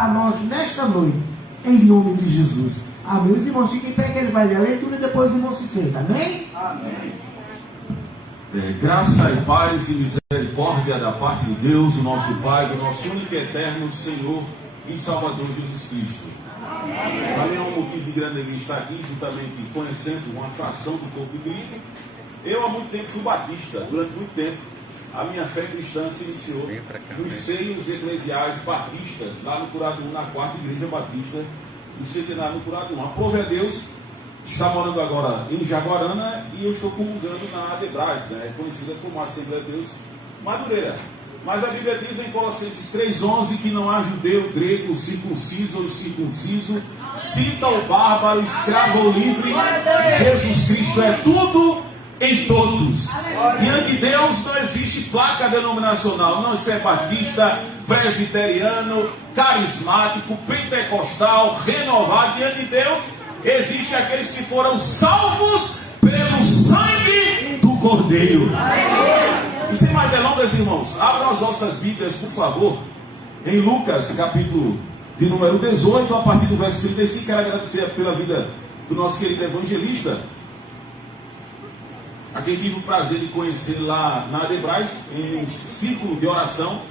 a nós nesta noite, em nome de Jesus. Amém. Os irmãos fiquem em pé, que ele vai ler a leitura e depois os irmãos se sentam. Amém? Amém. Graça e paz e misericórdia da parte de Deus, o nosso Pai, do nosso único e eterno Senhor e Salvador Jesus Cristo. Também é um motivo de grande alegria estar aqui, juntamente conhecendo uma fração do corpo de Cristo. Eu há muito tempo fui batista, durante muito tempo. A minha fé cristã se iniciou nos seios eclesiais batistas, lá no Curado 1, na 4ª Igreja Batista do Centenário no Curado 1. Aprove a Deus, está morando agora em Jaguarana e eu estou comungando na Adebras, né, conhecida como Assembleia de Deus Madureira. Mas a Bíblia diz em Colossenses 3,11 que não há judeu, grego, circunciso ou incircunciso, cita ou bárbaro, escravo ou livre, Jesus Cristo é tudo em todos. Diante de Deus não existe placa denominacional, não se é batista, presbiteriano, carismático, pentecostal, renovado. Diante de Deus existem aqueles que foram salvos pelo sangue do Cordeiro. E sem mais delongas, irmãos, abram as vossas Bíblias, por favor, em Lucas, capítulo de número 18, a partir do verso 35. Quero agradecer pela vida do nosso querido evangelista, a quem tive o prazer de conhecer lá na Adebras, em um círculo de oração,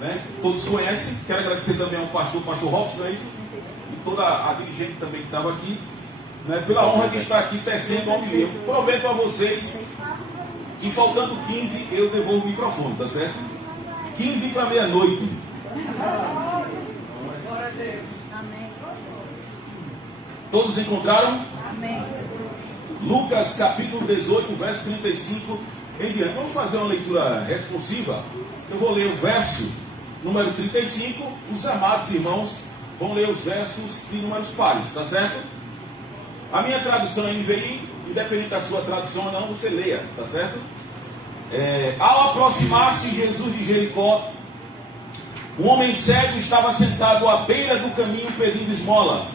né? Todos conhecem. Quero agradecer também ao pastor Robson, não é isso? E toda a dirigente também que estava aqui, né? Pela honra de estar aqui tecendo a homilia. Eu prometo a vocês que faltando 15 eu devolvo o microfone, tá certo? 15 para meia-noite. Todos encontraram? Amém. Lucas capítulo 18, verso 35 em diante. Vamos fazer uma leitura responsiva. Eu vou ler o verso número 35. Os amados irmãos vão ler os versos de números pares, tá certo? A minha tradução é NVI, independente da sua tradução ou não, você leia, tá certo? Ao aproximar-se Jesus de Jericó, um homem cego estava sentado à beira do caminho pedindo esmola.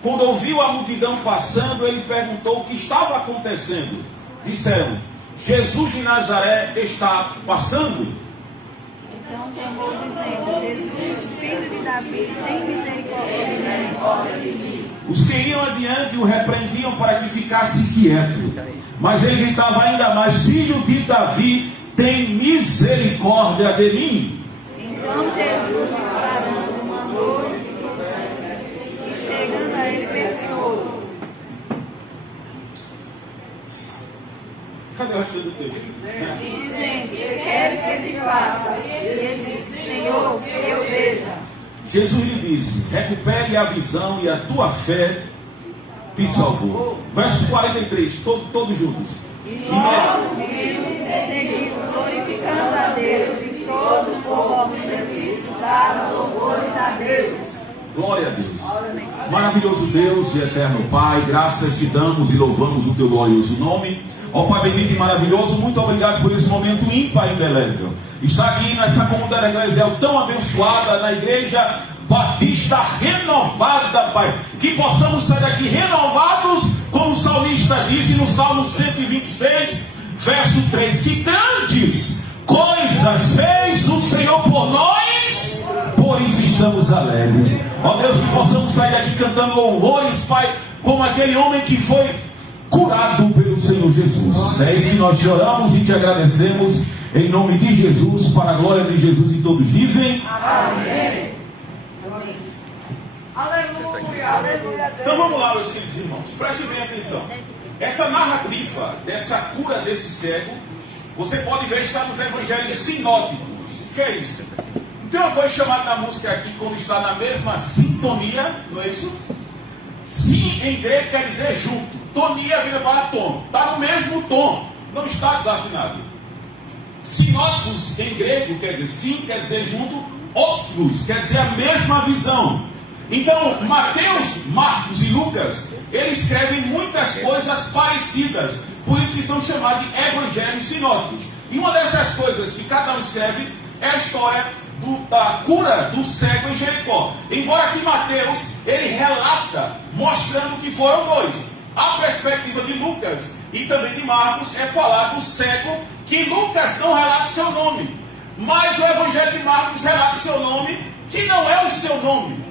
Quando ouviu a multidão passando, ele perguntou o que estava acontecendo. Disseram: Jesus de Nazaré está passando. Então clamou dizendo: Jesus, filho de Davi, tem misericórdia de mim. Os que iam adiante o repreendiam para que ficasse quieto. Mas ele gritava ainda mais: Filho de Davi, tem misericórdia de mim. Então Jesus, disparando, mandou e chegando a ele perguntou: Cadê o resto do texto? dizendo: que queres que te faça? E ele disse: Senhor, que eu veja. Jesus lhe disse: recupere a visão e a tua fé te salvou. Versos 43, todos juntos. E logo viu e seguiu, glorificando a Deus, e todo o povo ouvindo isso dava louvores a Deus. Glória a Deus. Maravilhoso Deus e eterno Pai, graças te damos e louvamos o teu glorioso nome. Ó Pai bendito e maravilhoso, muito obrigado por esse momento ímpar e indelével. Está aqui nessa comunidade eclesial tão abençoada, na igreja batista renovada, Pai. Que possamos sair daqui renovados, como o salmista disse no Salmo 126, verso 3. Que grandes coisas fez o Senhor por nós, por isso estamos alegres. Ó Deus, que possamos sair daqui cantando louvores, Pai, como aquele homem que foi curado pelo Senhor Jesus. É isso que nós te oramos e te agradecemos, em nome de Jesus, para a glória de Jesus, e todos dizem amém. Aleluia, aleluia. Então vamos lá, meus queridos irmãos, prestem bem atenção. Essa narrativa dessa cura desse cego, você pode ver, está nos evangelhos sinóticos. O que é isso? Tem uma coisa chamada na música aqui, quando está na mesma sintonia, não é isso? Sim em grego quer dizer junto. Tonia vira para tom. Está no mesmo tom, não está desafinado. Sinóticos em grego quer dizer sim, quer dizer junto. Óculos quer dizer a mesma visão. Então, Mateus, Marcos e Lucas, eles escrevem muitas coisas parecidas. Por isso que são chamados de evangelhos sinóticos. E uma dessas coisas que cada um escreve é a história da cura do cego em Jericó. Embora aqui Mateus, ele relata, mostrando que foram dois. A perspectiva de Lucas e também de Marcos é falar do cego, que Lucas não relata o seu nome. Mas o evangelho de Marcos relata o seu nome, que não é o seu nome.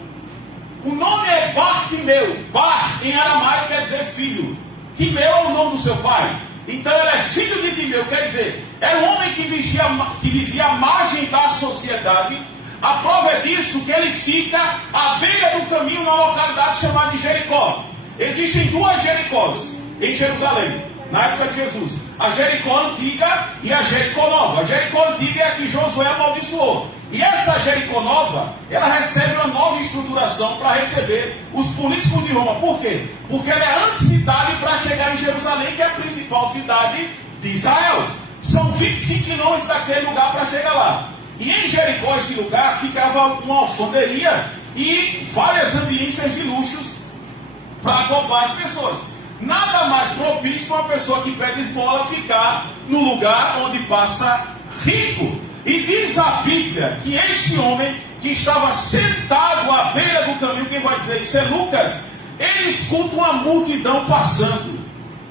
O nome é Bartimeu. Bar, em aramaico, quer dizer filho. Timeu é o nome do seu pai. Então ele é filho de Timeu, quer dizer, era um homem que vivia à margem da sociedade. A prova é disso que ele fica à beira do caminho na localidade chamada de Jericó. Existem duas Jericós em Jerusalém, na época de Jesus. A Jericó antiga e a Jericó nova. A Jericó antiga é a que Josué amaldiçoou. E essa Jericó nova, ela recebe uma nova estruturação para receber os políticos de Roma. Por quê? Porque ela é antes-cidade para chegar em Jerusalém, que é a principal cidade de Israel. São 25 quilômetros daquele lugar para chegar lá. E em Jericó, esse lugar, ficava uma alfenderia e várias ambiências de luxos para aglobar as pessoas. Nada mais propício para uma pessoa que pede esmola ficar no lugar onde passa rico. E diz a Bíblia que este homem que estava sentado à beira do caminho, quem vai dizer isso é Lucas, ele escuta uma multidão passando.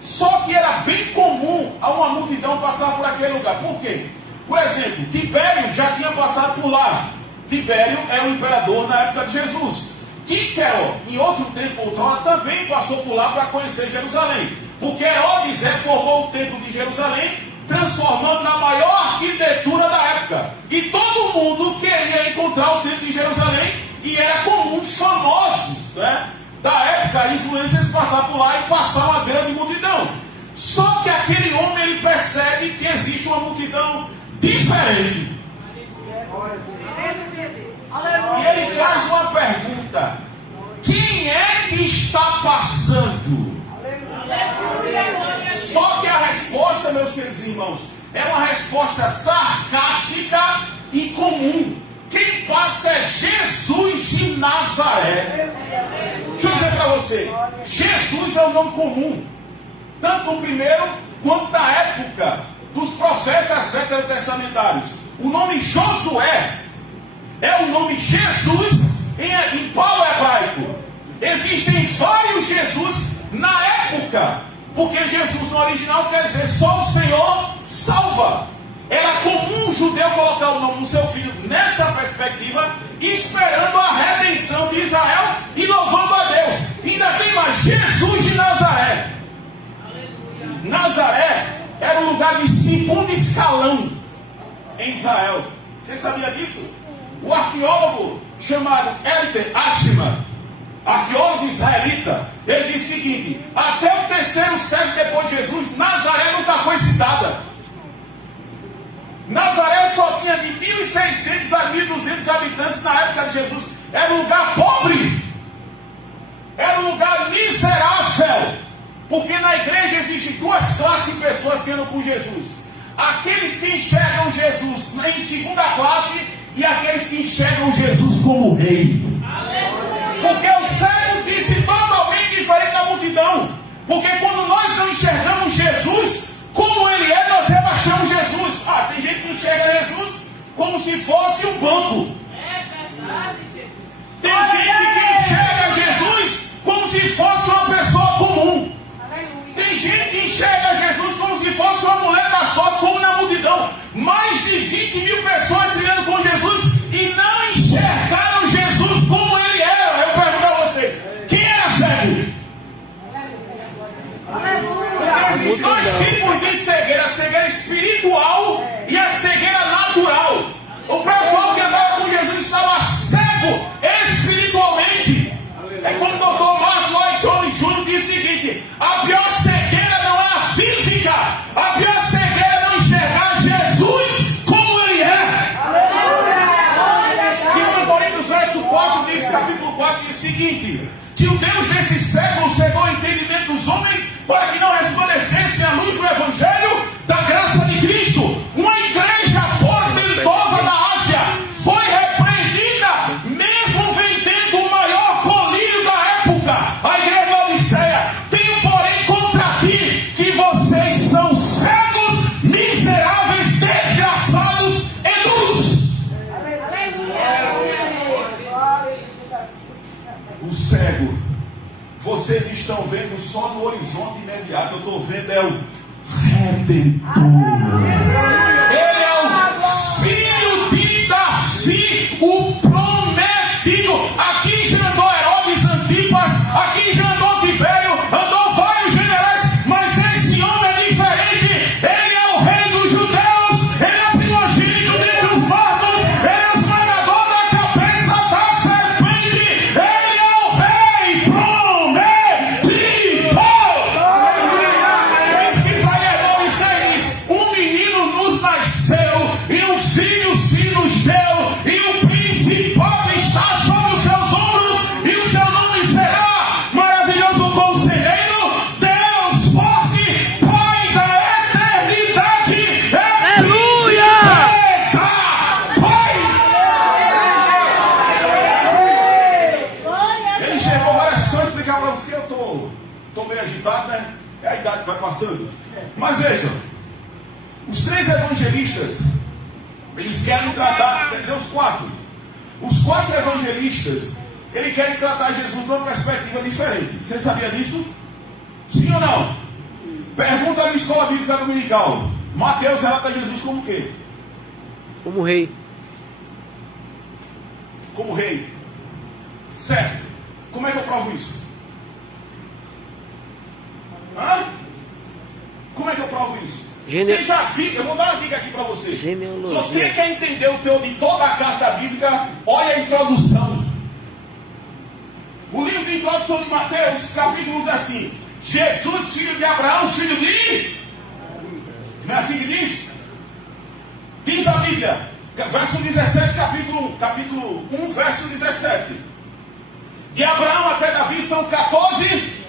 Só que era bem comum a uma multidão passar por aquele lugar. Por quê? Por exemplo, Tibério já tinha passado por lá. Tibério é o imperador na época de Jesus. Quíquero, em outro tempo, outrora, também passou por lá para conhecer Jerusalém. Porque Herodes reformou o templo de Jerusalém, transformando na maior arquitetura da época. E todo mundo queria encontrar o templo de Jerusalém. E era comum os famosos, né, da época, influencers, passar por lá e passar uma grande multidão. Só que aquele homem, ele percebe que existe uma multidão diferente. E ele faz uma pergunta: quem é que está passando? Só que a resposta, meus queridos irmãos, é uma resposta sarcástica e comum. Quem passa é Jesus de Nazaré. Deixa eu dizer para você, Jesus é um nome comum, tanto no primeiro quanto na época dos profetas veterotestamentários. O nome Josué é o nome Jesus em pau hebraico. Existem vários Jesus na época, porque Jesus no original quer dizer só o Senhor salva. Era comum um judeu colocar o nome do seu filho nessa perspectiva, esperando a redenção de Israel e louvando a Deus. Ainda tem mais, Jesus de Nazaré. Nazaré era um lugar de segundo escalão em Israel. Você sabia disso? O arqueólogo chamado Elter Ashman, arqueólogo israelita, ele diz o seguinte: até o terceiro século depois de Jesus, Nazaré nunca foi citada. Nazaré só tinha de 1.600 a 1.200 habitantes na época de Jesus. Era um lugar pobre, era um lugar miserável, porque na igreja existem duas classes de pessoas que andam com Jesus: aqueles que enxergam Jesus em segunda classe e aqueles que enxergam Jesus como rei. Porque o cego disse totalmente diferente da multidão. Porque quando nós não enxergamos Jesus como ele é, nós rebaixamos Jesus. Tem gente que enxerga Jesus como se fosse um banco. É verdade, Jesus. Tem gente que enxerga Jesus como se fosse uma pessoa comum. Tem gente que enxerga Jesus como se fosse uma mulher da sorte, como na multidão. Mais de 20 mil pessoas trilhando com Jesus e não enxergaram Jesus como ele era. Eu pergunto a vocês: quem era cego? Porque existem dois tipos de cegueira: a cegueira espiritual e a cegueira natural. O pessoal que andava com Jesus estava cego espiritualmente. É como o doutor Mark Lloyd Jones Jr. diz o seguinte: a pior cegueira não é a física, a pior cegueira é não enxergar Jesus como ele é. 2 Coríntios verso 4 diz, capítulo 4, diz o seguinte: que o Deus desse século cegou o entendimento dos homens para que não resplandecessem a luz do Evangelho da graça de Cristo. Uma igreja portentosa da Ásia foi repreendida, mesmo vendendo o maior colírio da época, a igreja da Odisseia. Tenho, porém, contra ti que vocês são cegos, miseráveis, desgraçados e nus. O cego, vocês estão vendo só no horizonte imediato. Eu estou vendo é o Redentor. Ele é o filho de Davi, o prometido. Aqui já andou Herodes ditado, né? É a idade que vai passando. Mas vejam, os 3 evangelistas, eles querem tratar, quer dizer, os 4 evangelistas, eles querem tratar Jesus de uma perspectiva diferente. Você sabia disso? Sim ou não? Pergunta na escola bíblica dominical. Mateus relata Jesus como o quê? Como rei. Como rei. Certo. Como é que eu provo isso? Hã? Como é que eu provo isso? Você já viu? Eu vou dar uma dica aqui para você. Genealogia. Se você quer entender o teor de toda a carta bíblica, olha a introdução. O livro de introdução de Mateus, capítulo 1, diz assim: Jesus, filho de Abraão, filho de... Não é assim que diz? Diz a Bíblia, verso 17, capítulo 1, verso 17. De Abraão até Davi são 14.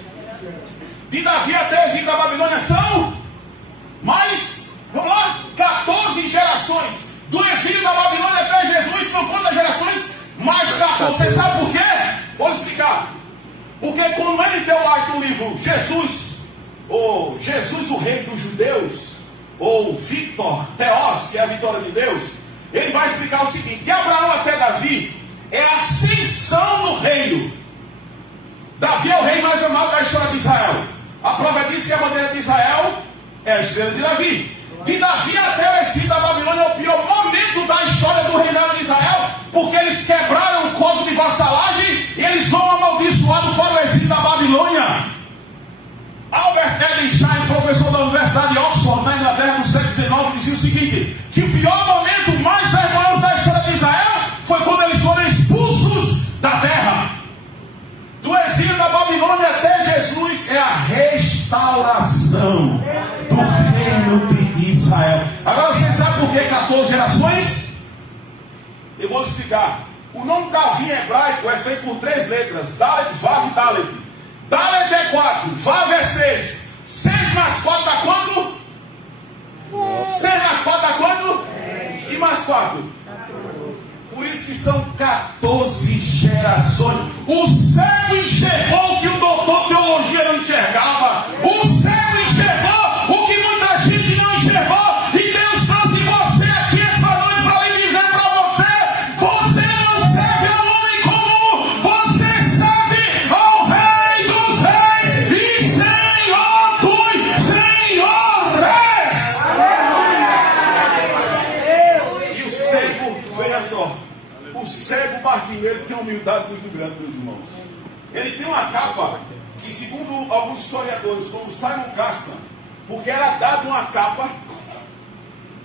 De Davi até o exílio da Babilônia são mais, vamos lá, 14 gerações. Do exílio da Babilônia até Jesus são quantas gerações? Mais 14. Você sabe por quê? Vou explicar. Porque quando ele deu lá no livro Jesus, ou Jesus o rei dos judeus, ou Victor Theos, que é a vitória de Deus, ele vai explicar o seguinte: de Abraão até Davi é a ascensão no reino. Davi é o rei mais amado da história de Israel. A prova diz que a bandeira de Israel é a estrela de Davi. De Davi até o exílio da Babilônia é o pior momento da história do reinado de Israel, porque eles quebraram o código de vassalagem e eles vão amaldiçoados para o exílio da Babilônia. Albert Einstein, professor da Universidade de Oxford, na Inglaterra, no século XIX, dizia o seguinte: que o pior momento mais vergonhoso da história de Israel foi quando eles foram expulsos da terra. Do exílio da Babilônia até Jesus é a restauração do reino de Israel. Agora você sabe por que 14 gerações? Eu vou explicar. O nome Davi em hebraico é feito por 3 letras: Dalet, Vav e Dalet. Dalet é 4, Vav é 6. 6 mais 4 dá quanto? 6 mais 4 dá quanto? E mais 4? Por isso que são 14 gerações. O cego enxergou o que o doutor de teologia não enxergava. O cego enxergou o que muita gente não enxergou. E Deus trouxe você aqui essa noite para lhe dizer para você: você não serve ao homem comum, você serve ao Rei dos Reis e Senhor dos Senhores. E o cego, veja só, o cego Bartimeu tem uma humildade muito grande, meus irmãos. Ele tem uma capa que, segundo alguns historiadores, como Simon Castan, porque era dado uma capa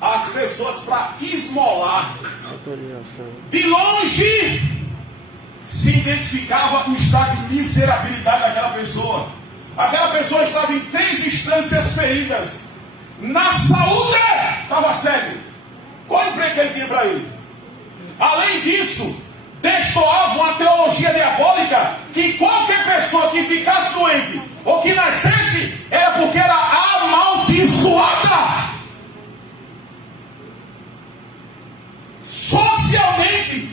às pessoas para esmolar. De longe se identificava o estado de miserabilidade daquela pessoa. Aquela pessoa estava em 3 instâncias feridas. Na saúde estava cego. Qual o emprego que ele tinha para ele? Além disso, destoava uma teologia diabólica que qualquer pessoa que ficasse doente ou que nascesse era porque era amaldiçoada. Socialmente,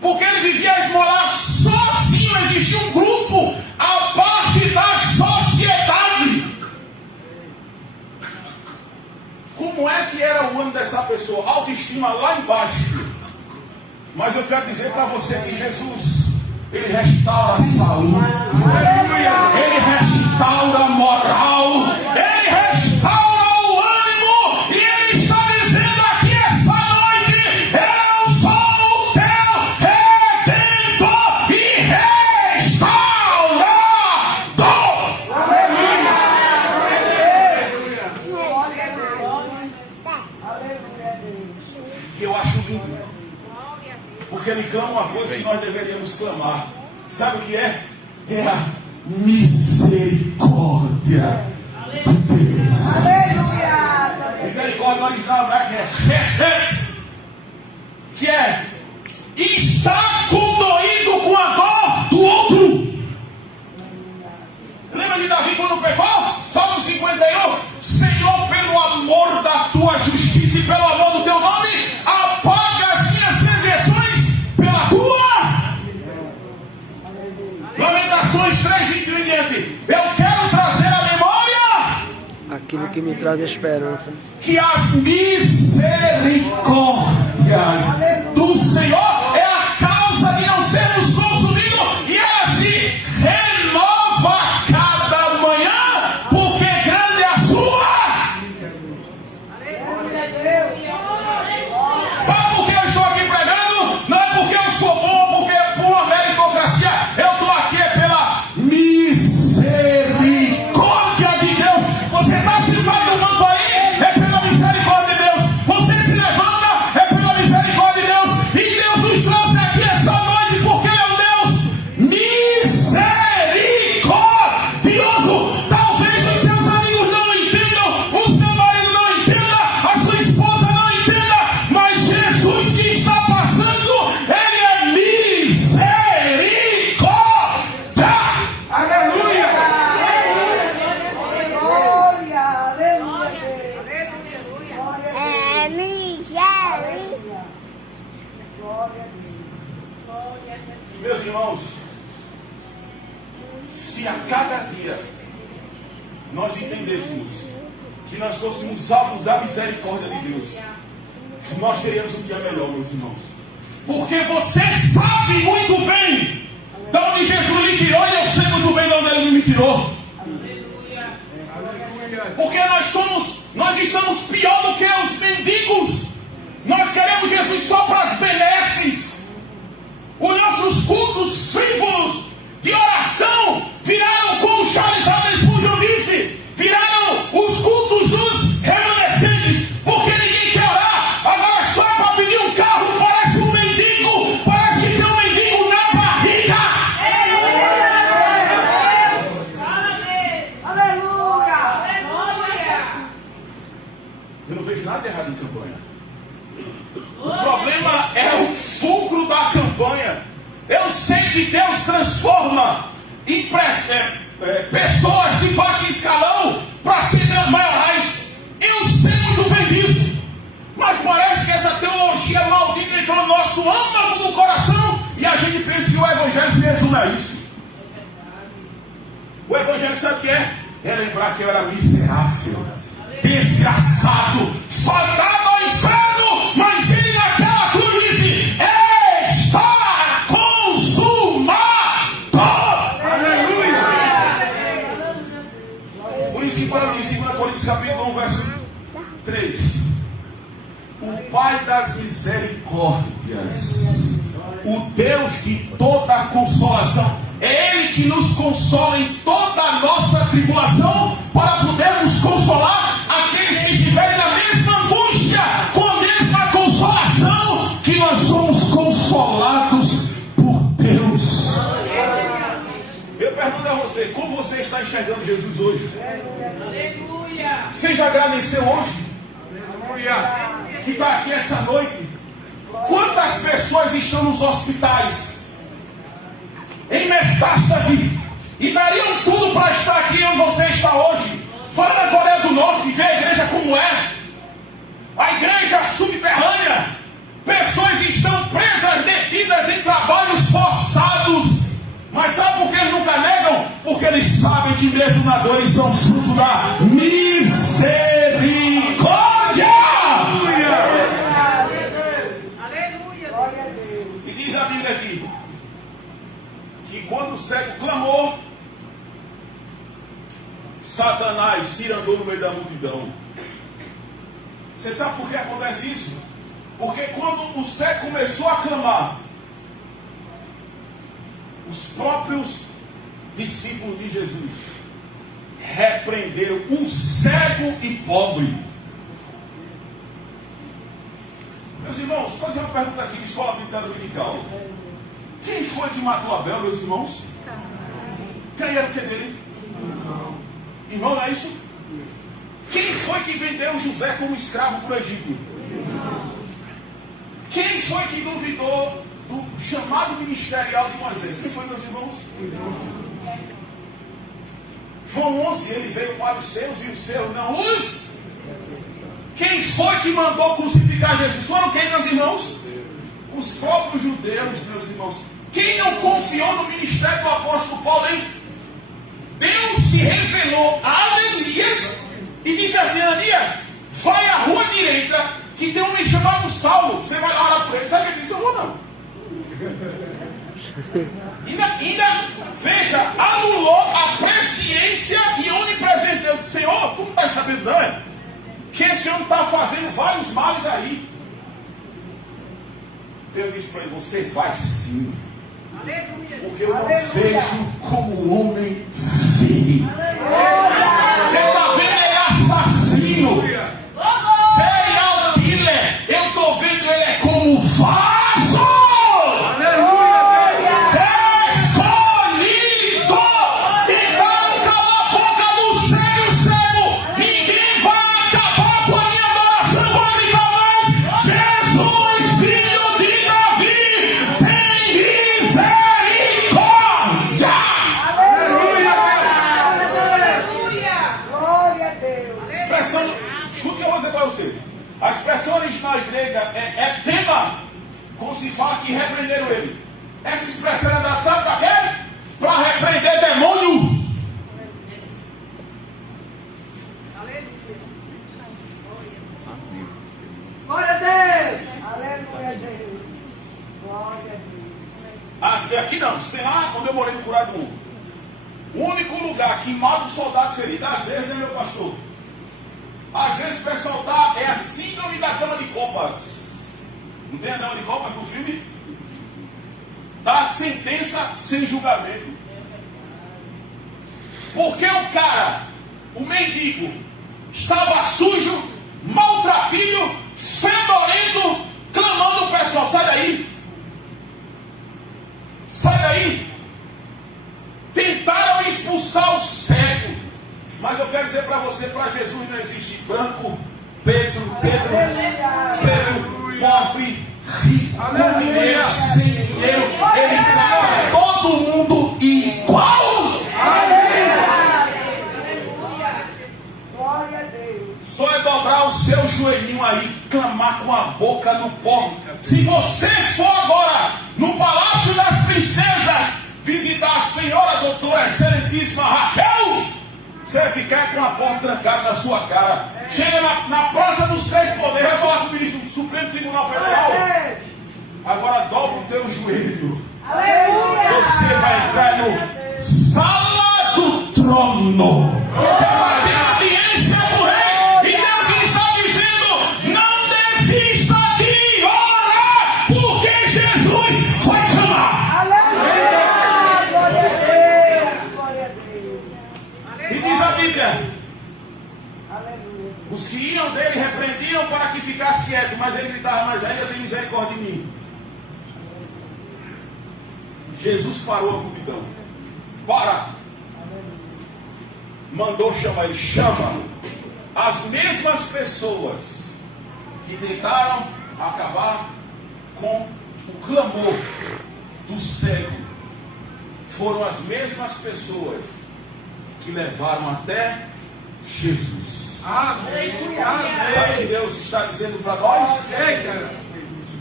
porque ele vivia a esmolar sozinho, existia um grupo à parte da sociedade. Como é que era o ano dessa pessoa? Autoestima lá embaixo. Mas eu quero dizer para você que Jesus, ele restaura a saúde, ele restaura a moral, ele restaura o ânimo, e ele está dizendo aqui essa noite: eu sou o teu redentor e restaurador. E eu acho lindo, porque ele clama uma coisa que nós deveríamos clamar. Sabe o que é? É a misericórdia de Deus. Misericórdia original é recente, que é estar condoído com a dor do outro. Lembra de Davi quando pecou? Salmo 51: Senhor, pelo amor da tua justiça e pelo amor do teu nome, apaga as minhas transgressões pela tua. Lamentações 3:21 em diante. Eu quero trazer aquilo que me traz esperança. Que as misericórdias do Senhor é a causa de não sermos consumidos, e ela se renova a cada manhã, porque grande é a sua. Sabe por que eu estou aqui pregando? Não é porque eu sou bom, porque é por uma meritocracia. Eu estou aqui pela misericórdia de Deus. Você está sentado no banco aí, é pela misericórdia de Deus. Você se levanta, é pela misericórdia de Deus. E Deus nos trouxe aqui essa noite porque Ele é um Deus misericordioso. Talvez os seus amigos não entendam, o seu marido não entenda, a sua esposa não entenda, mas Jesus que está passando, Ele é misericórdia. Aleluia! Glória! Aleluia! É miséria. Meus irmãos, se a cada dia nós entendêssemos que nós fôssemos alvos da misericórdia de Deus, nós teríamos um dia melhor, meus irmãos. Porque você sabe muito bem de onde Jesus lhe tirou, e eu sei muito bem de onde Ele me tirou. Porque nós estamos pior do que os mendigos. Nós queremos Jesus só para as benesses. Os nossos cultos frívolos de oração viraram, como Charles Spurgeon disse, viraram os cultos dos remanescentes. Porque ninguém quer orar. Agora só é para pedir um carro, parece um mendigo. Parece que tem um mendigo na barriga. Aleluia! Eu não vejo nada errado em campanha. O problema é o fulcro da campanha. Eu sei que Deus transforma pessoas de baixo escalão para serem maiorais. Eu sei muito bem disso. Mas parece que essa teologia maldita entrou no nosso âmago do coração e a gente pensa que o Evangelho se resume a isso. O Evangelho sabe o que é? É lembrar que eu era miserável, desgraçado, soldado ao inferno, mas ele naquela cruz disse: está consumado. Aleluia! Por isso que para mim, 2 Coríntios capítulo 1, verso 3, o Pai das misericórdias, o Deus de toda a consolação, é Ele que nos consola em toda a nossa tribulação, para podermos consolar aqueles que estiverem na mesma angústia, com a mesma consolação que nós somos consolados por Deus. Eu pergunto a você, como você está enxergando Jesus hoje? Aleluia! Você já agradeceu hoje? Aleluia! Que está aqui essa noite? Quantas pessoas estão nos hospitais em metástase e dariam tudo para estar aqui onde você está hoje? Fala na Coreia do Norte e vê a igreja como é. A igreja subterrânea. Pessoas estão presas, detidas em trabalhos forçados. Mas sabe por que eles nunca negam? Porque eles sabem que mesmo na dor eles são fruto da misericórdia. E diz a Bíblia aqui que quando o cego clamou, Satanás se andou no meio da multidão. Você sabe por que acontece isso? Porque quando o cego começou a clamar, os próprios discípulos de Jesus repreenderam um cego e pobre. Meus irmãos, vou fazer uma pergunta aqui de escola bíblica dominical. Quem foi que matou Abel, meus irmãos? Quem era o que dele? Irmão, não é isso? Quem foi que vendeu José como escravo para o Egito? Quem foi que duvidou do chamado ministerial de Moisés? Quem foi, meus irmãos? João 11, ele veio para os seus e os seus não os. Quem foi que mandou crucificar Jesus? Foram quem, meus irmãos? Os próprios judeus, meus irmãos. Quem não confiou no ministério do apóstolo Paulo, hein? Deus se revelou a Ananias e disse assim: Ananias, vai à rua direita, que tem um homem chamado Saulo, você vai lá orar por ele. Sabe o que ele disse? Eu vou não. Ainda veja, anulou a presciência e onipresença de Deus. Senhor, tu não está sabendo não, é? Que esse homem está fazendo vários males aí. Deus disse para ele: você vai sim, porque eu não vejo como o homem vê. Você está vendo ele assassino, serial killer. Eu estou vendo ele como vaso escolhido. Tentaram calar a boca do cego. Ninguém vai acabar com a minha adoração, vou gritar mais: Jesus, filho de Davi, tem misericórdia. Glória a Deus. A expressão, escuta o que eu vou dizer para você. A expressão original grega é tema, como se fala que repreenderam ele. Essa expressão é da, sabe para quê? Para repreender demônio. Glória a Deus. Aleluia a Deus. Glória a Deus. Aqui não, se tem lá quando eu morei no Curado do Mundo. O único lugar que mata os soldados feridos, às vezes, né, meu pastor? Às vezes o pessoal é a síndrome da dama de copas. Não tem a dama de copas no filme? Dá sentença sem julgamento. Porque o cara, o mendigo, estava sujo, maltrapilho, fedorento, clamando o pessoal: sai daí. Sai daí. Tentaram expulsar o cego. Mas eu quero dizer para você, para Jesus não existe branco, Pedro, pobre, rico, com dinheiro, sem dinheiro. Ele trata todo mundo igual. Glória a Deus. Só é dobrar o seu joelhinho aí, clamar com a boca no pó. Se você for agora no Palácio das Princesas visitar a senhora doutora excelentíssima Raquel, você vai ficar com a porta trancada na sua cara. Chega na Praça dos Três Poderes, vai falar com o ministro do Supremo Tribunal Federal. Agora dobra o teu joelho. Você vai entrar no Sala do Trono. Você vai ter audiência com o rei. E Deus está dizendo: não desista de orar, porque Jesus vai te chamar. Aleluia. Glória a Deus. Glória a Deus. E diz a Bíblia: Aleluia. os que iam dele repreendiam para que ficasse quieto, mas ele gritava mais ainda: tem misericórdia de mim. Jesus parou a multidão. Para. Mandou chamar ele. Chama as mesmas pessoas que tentaram acabar com o clamor do cego. Foram as mesmas pessoas que levaram até Jesus. Sabe o que Deus está dizendo para nós?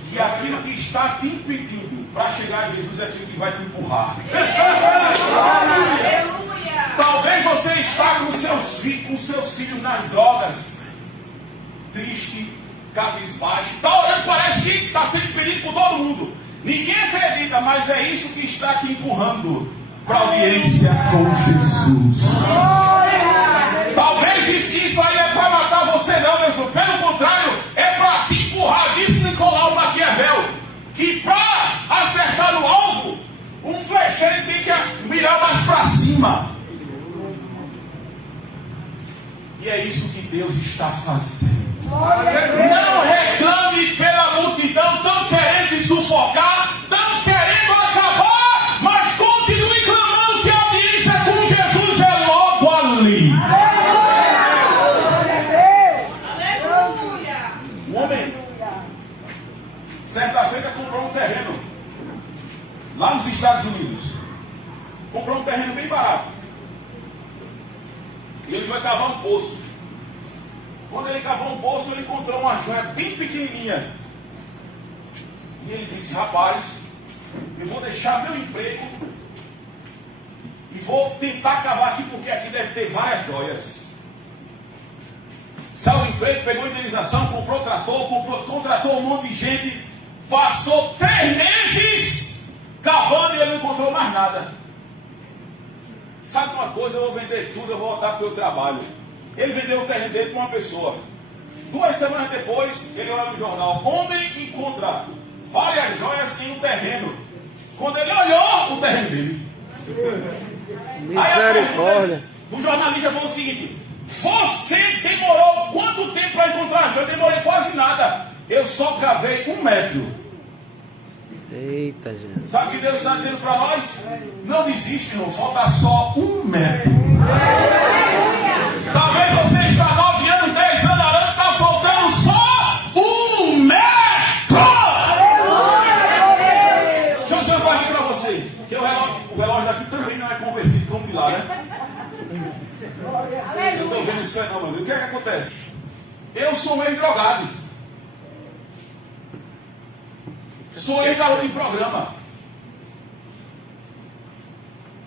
Que aquilo que está te impedindo para chegar a Jesus é aquilo que vai te empurrar. Talvez você está com seus filhos nas drogas, triste, cabisbaixo, está orando, parece que está sendo pedido por todo mundo. Ninguém acredita, mas é isso que está te empurrando para a audiência com Jesus. Talvez isso aí é para matar você, não, meu irmão. Pelo contrário, é para te empurrar. Disse Nicolau Maquiavel que para acertar no alvo, um flecheiro tem que mirar mais para cima. E é isso que Deus está fazendo. Não reclame pela multidão, estão querendo te sufocar, estão querendo acabar, mas continue clamando que a audiência com Jesus é logo ali. Um homem, certa feita, comprou um terreno lá nos Estados Unidos. Comprou um terreno bem barato. E ele foi cavar um poço. Quando ele cavou um poço, ele encontrou uma joia bem pequenininha. E ele disse: rapaz, eu vou deixar meu emprego e vou tentar cavar aqui, porque aqui deve ter várias joias. emprego, pegou indenização, comprou trator, contratou um monte de gente. Passou 3 meses cavando e ele não encontrou mais nada. Sabe uma coisa? Eu vou vender tudo, eu vou voltar para o meu trabalho. Ele vendeu o terreno dele para uma pessoa. 2 semanas depois, ele olha no jornal: homem encontra várias joias em um terreno. Quando ele olhou o terreno dele, Misericórdia. o jornalista falou o seguinte: você demorou quanto tempo para encontrar a joia? Eu demorei quase nada. Eu só cavei 1 metro. Eita, gente. Sabe o que Deus está dizendo para nós? Não desiste, irmão. Falta só 1 metro. Talvez você está 9 anos, 10 anos arando, está faltando só 1 metro. Deixa eu dizer uma coisa para você. Que o relógio daqui também não é convertido como de lá, né? Eu estou vendo esse fenômeno. O que é que acontece? Eu sou um ex-drogado. Sou ex-garoto em programa.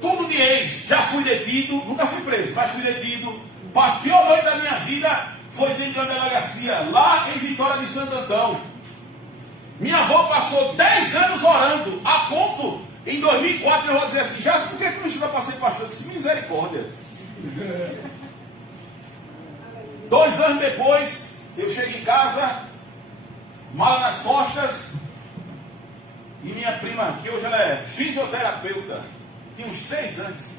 Tudo de ex. Já fui detido, nunca fui preso, mas fui detido. A pior noite da minha vida foi dentro de uma delegacia, lá em Vitória de Santo Antão. Minha avó passou 10 anos orando, a ponto, em 2004, minha avó dizia assim: já por que tu não estuda para ser pastor? Eu disse: misericórdia. 2 anos depois, eu chego em casa, mala nas costas, e minha prima, que hoje ela é fisioterapeuta, tinha uns 6 anos.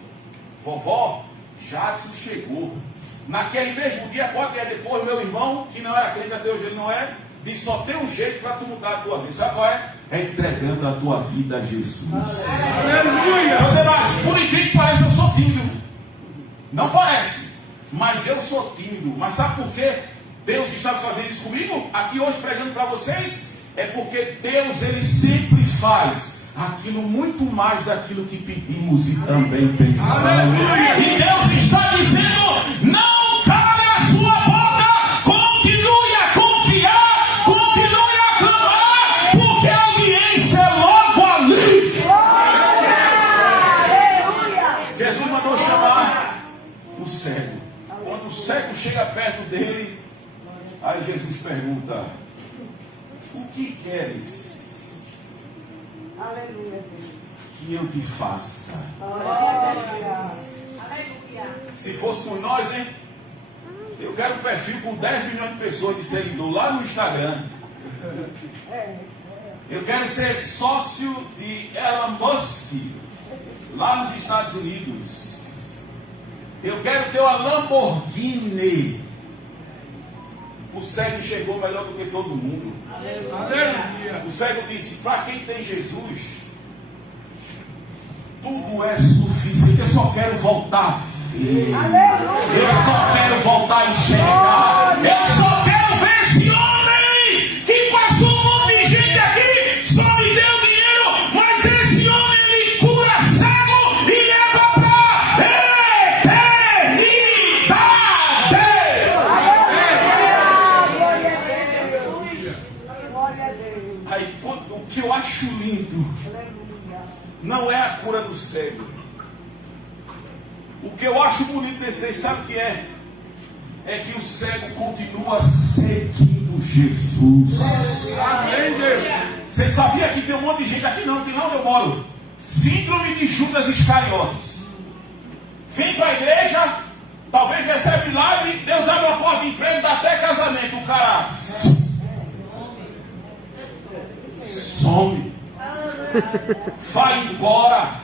Vovó, Jadson chegou. Naquele mesmo dia, 4 dias depois, meu irmão, que não era crente, até hoje ele não é, disse: só tem um jeito para tu mudar a tua vida. Sabe qual é? É entregando a tua vida a Jesus. Aleluia! Mas por incrível que pareça, eu sou tímido. Não parece, mas eu sou tímido. Mas sabe por quê Deus está fazendo isso comigo? Aqui hoje pregando para vocês. É porque Deus, Ele sempre faz aquilo muito mais daquilo que pedimos e também pensamos. E Deus está dizendo: não cale a sua boca, continue a confiar, continue a clamar, porque a audiência é logo ali. Jesus mandou chamar o cego. Quando o cego chega perto dele, aí Jesus pergunta: o que queres que eu te faça? Se fosse por nós, hein? Eu quero um perfil com 10 milhões de pessoas de seguidor lá no Instagram. Eu quero ser sócio de Elon Musk lá nos Estados Unidos. Eu quero ter uma Lamborghini. O cego chegou melhor do que todo mundo. Aleluia. O cego disse: para quem tem Jesus, tudo é suficiente. Eu só quero voltar a ver. Eu só quero voltar a enxergar. Eu só quero ver esse homem que passou um monte de gente aqui, só me deu dinheiro, mas esse homem, ele cura cego e leva para a eternidade. Aí, o que eu acho lindo não é a cura do cego. O que eu acho bonito nesse daí, sabe o que é? É que o cego continua seguindo Jesus. Você sabia que tem um monte de gente aqui? Não, tem lá onde eu moro. Síndrome de Judas Iscariotes. Vem para a igreja, talvez recebe milagre, Deus abre uma porta de emprego, dá até casamento. O cara some, vai embora.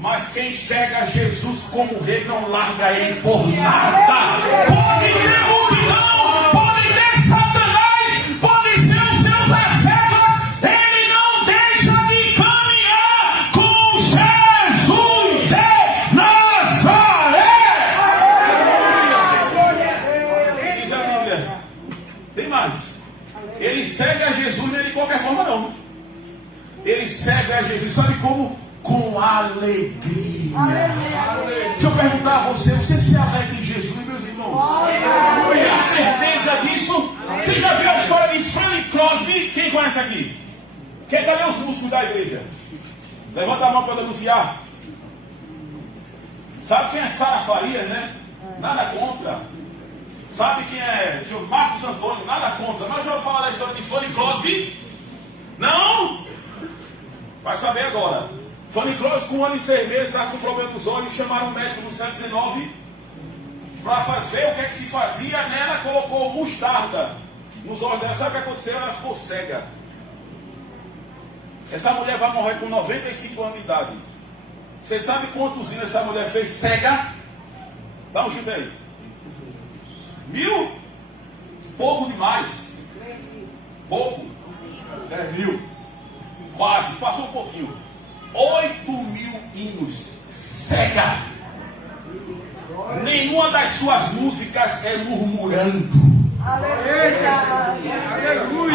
Mas quem enxerga Jesus como rei não larga ele por nada. Pode ter multidão, pode ter Satanás, pode ser os seus assédios, ele não deixa de caminhar com Jesus de Nazaré. E diz a Bíblia, tem mais, ele segue a Jesus, não é de qualquer forma não. Ele segue a Jesus, sabe como? Com alegria. Deixa eu perguntar a você: você se alegra em Jesus, meus irmãos? Tem certeza disso? Você já viu a história de Fanny Crosby? Quem conhece aqui? Quem está os músicos da igreja? Levanta a mão para denunciar. Sabe quem é Sara Farias, né? Nada contra. Sabe quem é? Marcos Antônio, nada contra, mas já vou falar da história de Fanny Crosby? Não? Vai saber agora. Fanny Crosby, com 1 ano e 6 meses, estava com problema nos olhos, chamaram um médico no século XIX para ver o que é que se fazia. Nela colocou mostarda nos olhos dela. Sabe o que aconteceu? Ela ficou cega. Essa mulher vai morrer com 95 anos de idade. Você sabe quantos anos essa mulher fez cega? Dá um chute aí. 1000? Pouco demais. Pouco. 10.000. Quase, passou um pouquinho. 8.000 hinos. Cega. Nenhuma das suas músicas é murmurando. Aleluia.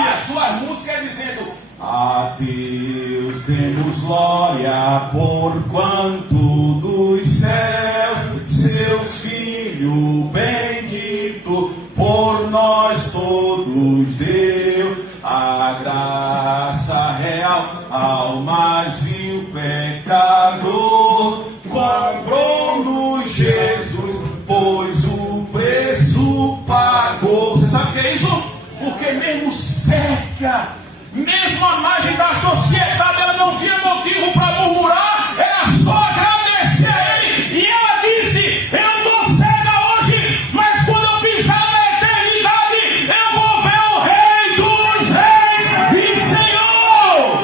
A sua música é dizendo: a Deus demos glória, porquanto dos céus seu Filho bendito por nós todos deu a graça real ao mais vil pecador. Comprou-nos Jesus, pois o preço pagou. Você sabe o que é isso? Porque mesmo cega, mesmo a margem da sociedade, ela não via motivo para murmurar, era só agradecer a Ele. E ela disse: eu estou cega hoje, mas quando eu pisar na eternidade, eu vou ver o Rei dos Reis e Senhor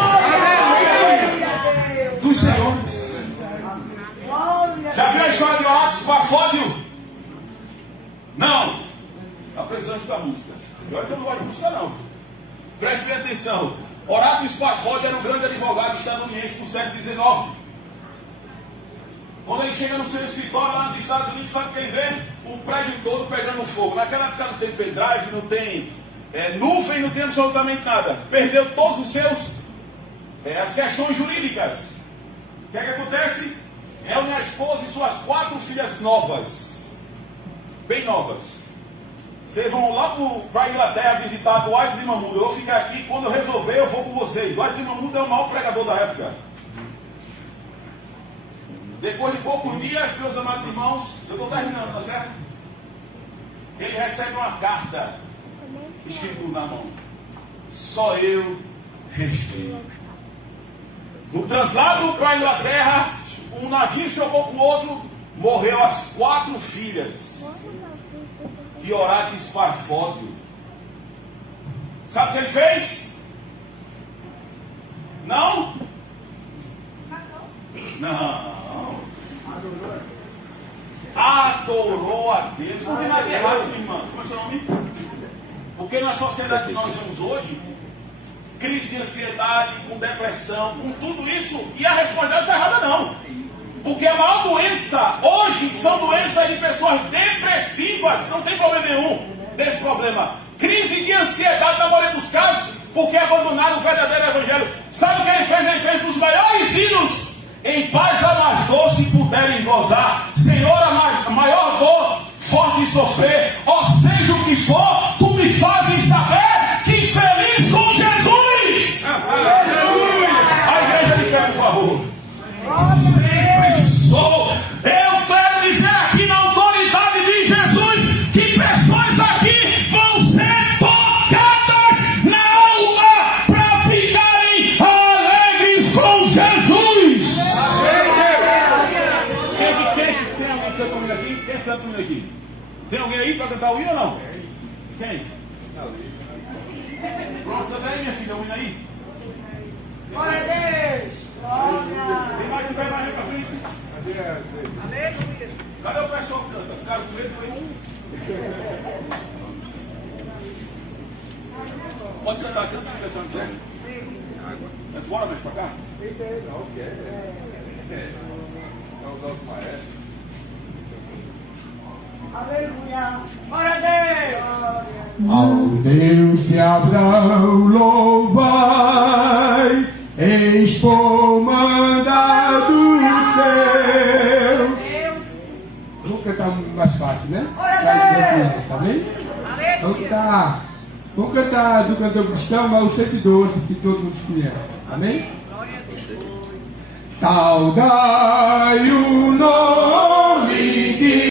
dos Senhores. Já viu a história de Horácio Spafódio? Não. Está precisando da música. Eu não gosto de música, não. Preste bem atenção. Horácio Spafódio era um grande advogado estadunidense do século XIX. Quando ele chega no seu escritório lá nos Estados Unidos, sabe o que ele vê? O prédio todo pegando fogo. Naquela época não tem pendrive, não tem nuvem, não tem absolutamente nada. Perdeu todos os seus as questões jurídicas. O que é que acontece? Reúne a esposa e suas 4 filhas novas. Bem novas. Vocês vão lá para a Inglaterra visitar Dwight de Mamudo. Eu vou ficar aqui, quando eu resolver eu vou com vocês. Dwight de Mamudo é o maior pregador da época. Depois de poucos dias, meus amados irmãos, eu estou terminando, tá certo? Ele recebe uma carta escrita na mão: só eu restei. No translado para a Inglaterra, um navio chocou com o outro, morreu as 4 filhas de Horácio Spafódio. Sabe o que ele fez? Não? Não. Adorou a Deus. Não tem nada de errado, minha irmã. Como é o seu nome? Porque na sociedade que nós vemos hoje, crise de ansiedade, com depressão, com tudo isso, e a responsabilidade não está errada, não. Porque a maior doença hoje são doenças de pessoas depressivas. Não tem problema nenhum desse problema. Crise de ansiedade na maioria dos casos, porque abandonaram o verdadeiro evangelho. Sabe o que ele fez? Ele fez dos maiores hinos: em paz a mais doce puderem gozar. Senhor, a maior dor, forte sofrer, ou seja o que for, tu me fazes saber que feliz com Jesus. A igreja de pé, por favor. Sempre sou. Eu quero dizer aqui na autoridade de Jesus que pessoas aqui vão ser tocadas na alma para ficarem alegres com Jesus. Tem alguém cantando aqui? Quem canta comigo aqui? Tem alguém aí para cantar o hino ou não? Quem? Pronto, canta aí, minha filha, o hino aí. Glória a Deus. Tem mais que vai mais pra frente? Aleluia. Cadê o pessoal que canta? Ficaram com medo? Foi? Pode cantar, canta se a pessoa não quiser. Mas bora mais pra cá? Não quer. É o nosso maestro. Aleluia. Glória a Deus. Ao Deus de Abraão louvai, eis por mandado teu. Vamos cantar mais fácil, né? Tá bem? Vamos cantar do cantor cristão, mas o 112, que todo mundo conhece. Amém? Saudai o nome